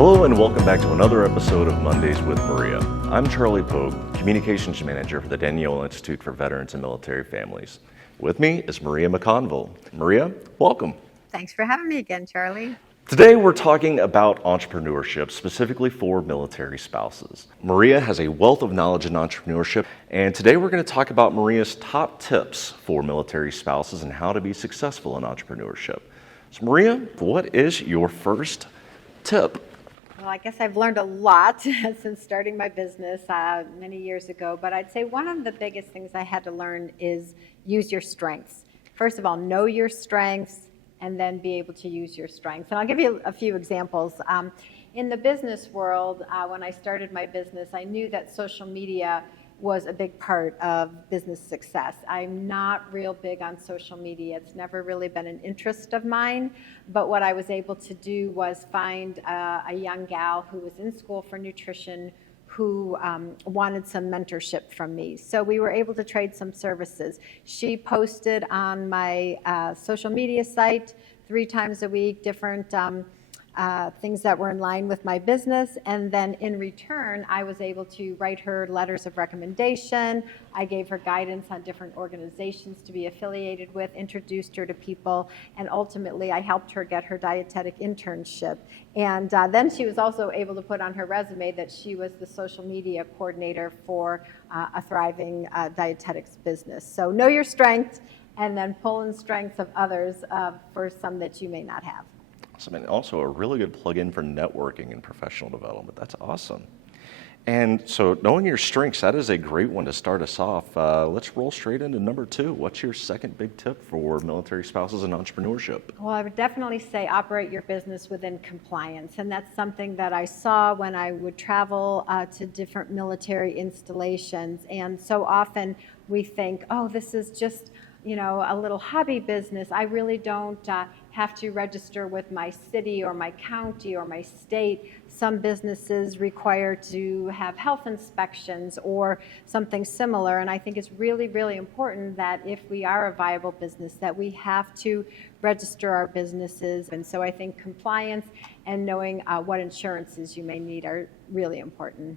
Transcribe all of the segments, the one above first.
Hello and welcome back to another episode of Mondays with Maria. I'm Charlie Pogue, Communications Manager for the Daniel Institute for Veterans and Military Families. With me is Maria McConville. Maria, welcome. Thanks for having me again, Charlie. Today we're talking about entrepreneurship, specifically for military spouses. Maria has a wealth of knowledge in entrepreneurship, and today we're going to talk about Maria's top tips for military spouses and how to be successful in entrepreneurship. So Maria, what is your first tip? Well, I guess I've learned a lot since starting my business many years ago, but I'd say one of the biggest things I had to learn is use your strengths. First of all, know your strengths and then be able to use your strengths. And I'll give you a few examples. In the business world, when I started my business, I knew that social media was a big part of business success. I'm not real big on social media. It's never really been an interest of mine, but what I was able to do was find a young gal who was in school for nutrition who wanted some mentorship from me. So we were able to trade some services. She posted on my social media site 3 times a week, different things that were in line with my business, and then in return I was able to write her letters of recommendation. I gave her guidance on different organizations to be affiliated with, introduced her to people, and ultimately I helped her get her dietetic internship. And then she was also able to put on her resume that she was the social media coordinator for a thriving dietetics business. So know your strengths and then pull in strengths of others for some that you may not have. And also a really good plug-in for networking and professional development. That's awesome. And so knowing your strengths, that is a great one to start us off. Let's roll straight into number 2. What's your second big tip for military spouses and entrepreneurship? Well, I would definitely say operate your business within compliance. And that's something that I saw when I would travel to different military installations. And so often we think, oh, this is just a little hobby business. I really don't have to register with my city or my county or my state. Some businesses require to have health inspections or something similar. And I think it's really, really important that if we are a viable business, that we have to register our businesses. And so I think compliance and knowing what insurances you may need are really important.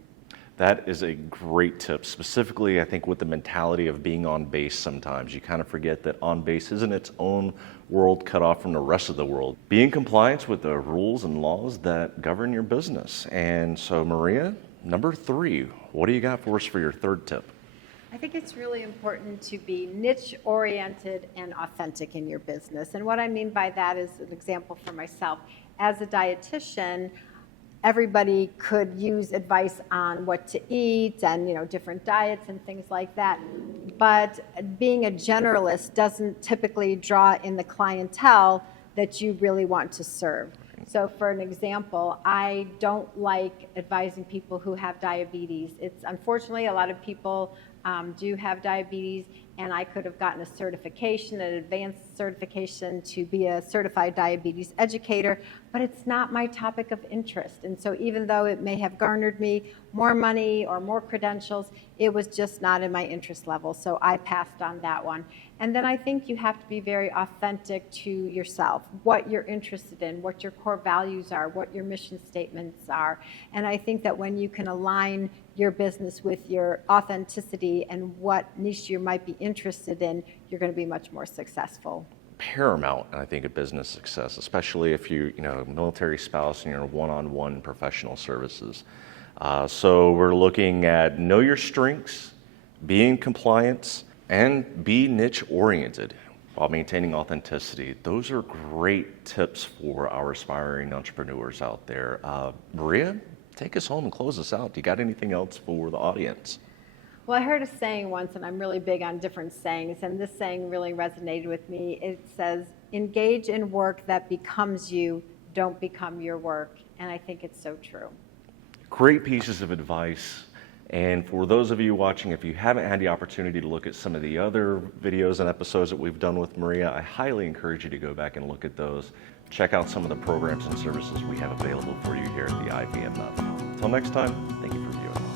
That is a great tip. Specifically, I think with the mentality of being on base sometimes. You kind of forget that on base isn't its own world cut off from the rest of the world. Be in compliance with the rules and laws that govern your business. And so, Maria, number 3, what do you got for us for your third tip? I think it's really important to be niche-oriented and authentic in your business. And what I mean by that is an example for myself. As a dietitian, everybody could use advice on what to eat and different diets and things like that. But being a generalist doesn't typically draw in the clientele that you really want to serve. So for an example, I don't like advising people who have diabetes. It's unfortunately a lot of people do have diabetes, and I could have gotten a certification, an advanced certification to be a certified diabetes educator, but it's not my topic of interest. And so even though it may have garnered me more money or more credentials, it was just not in my interest level. So I passed on that one. And then I think you have to be very authentic to yourself, what you're interested in, what your core values are, what your mission statements are. And I think that when you can align your business with your authenticity and what niche you might be interested in, you're going to be much more successful. Paramount, I think, of business success, especially if you're a military spouse and you're one-on-one professional services. So we're looking at know your strengths, be in compliance, and be niche-oriented while maintaining authenticity. Those are great tips for our aspiring entrepreneurs out there. Maria, take us home and close us out. Do you got anything else for the audience? Well, I heard a saying once, and I'm really big on different sayings, and this saying really resonated with me. It says, engage in work that becomes you, don't become your work. And I think it's so true. Great pieces of advice. And for those of you watching, if you haven't had the opportunity to look at some of the other videos and episodes that we've done with Maria, I highly encourage you to go back and look at those. Check out some of the programs and services we have available for you here at the IVMF. Until next time, thank you for viewing.